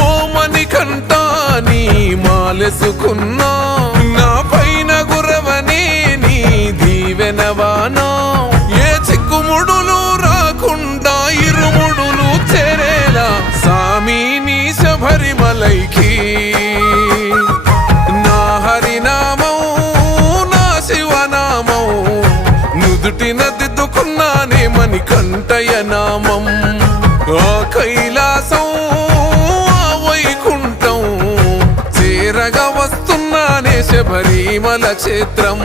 ఓ మణికంఠ నీ మాలెసుకున్నా నా పైన గురవని నీ దీవెనవానా ఏ చిక్కుముడులు రాకుండా ఇరుముడులు చేరేలా సామి నీ శబరిమలైకి నా హరినామం నా శివనామం నుదుటిన దిద్దుకున్నానే మణికంఠయ నామం ఆ కైలాసం ఆ వైకుంఠం చేరగా వస్తున్నానే శబరిమల క్షేత్రం